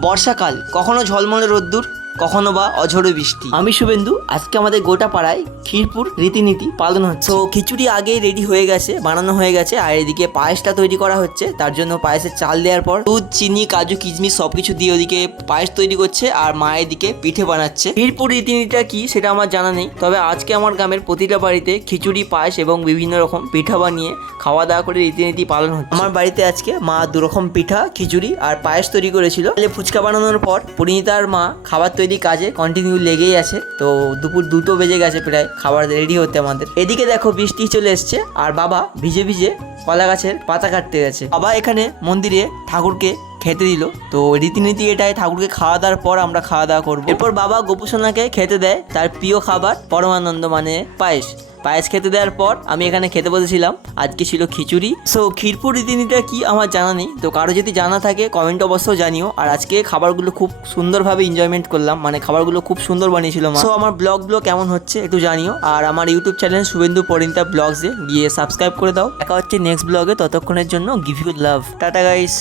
বর্ষাকাল কখনো ঝলমলে রোদ্দুর? কখনো বা অঝোরো বৃষ্টি। আমি শুভেন্দু আজকে আমাদের গোটা পাড়ায় ক্ষীরপুর রীতিনীতি পালন হচ্ছে। তো খিচুড়ি আগেই রেডি হয়ে গেছে বানানো হয়ে গেছে আর এদিকে পায়েসটা তৈরি করা হচ্ছে তার জন্য পায়েসের চাল দেওয়ার পর দুধ চিনি কাজু কিশমিশ সব কিছু দিয়ে ওদিকে পায়েস তৈরি করছে আর মা এদিকে পিঠে বানাচ্ছে। ক্ষীরপুর রীতিনীতিটা কি সেটা আমার জানা নেই তবে আজকে আমার গ্রামের প্রতিটা বাড়িতে খিচুড়ি পায়েস এবং বিভিন্ন রকম পিঠা বানিয়ে খাওয়া দাওয়া করে রীতিনীতি পালন হচ্ছে। আমার বাড়িতে আজকে মা দুরকম পিঠা খিচুড়ি আর পায়েস তৈরি করেছিল। তাহলে ফুচকা বানানোর পর পরিণীতার মা খাবার তৈরি কাজে কন্টিনিউ লেগেই আছে। তো দুপুর দুটো বেজে গেছে প্রায়, খাবার রেডি হতে আমাদের। এদিকে দেখো বৃষ্টি চলে এসছে, আর বাবা ভিজে ভিজে কলা গাছের পাতা কাটতে গেছে। বাবা এখানে মন্দিরে ঠাকুরকে খেতে দিল। তো রীতিনীতি এটাই, ঠাকুরকে খাওয়া দাওয়ার পর আমরা খাওয়া দাওয়া করব। এরপর বাবা গোপুসোনাকে খেতে দেয় তার প্রিয় খাবার পরমানন্দ মানে পায়েস। পায়েস খেতে দেওয়ার পর আমি এখানে খেতে বসেছিলাম। আজকে ছিল খিচুড়ি। সো ক্ষীরপুর রীতিনীতিটা কি আমার জানা নেই। তো কারও যদি জানা থাকে কমেন্ট অবশ্যই জানিও। আর আজকে খাবারগুলো খুব সুন্দরভাবে এনজয়মেন্ট করলাম। মানে খাবারগুলো খুব সুন্দর বানিয়েছিল সো আমার ব্লগগুলো কেমন হচ্ছে একটু জানিও। আর আমার ইউটিউব চ্যানেল শুভেন্দু পরিণীতা ব্লগসে গিয়ে সাবস্ক্রাইব করে দাও। দেখা হচ্ছে নেক্সট ব্লগে ততক্ষণের জন্য give you love tata guys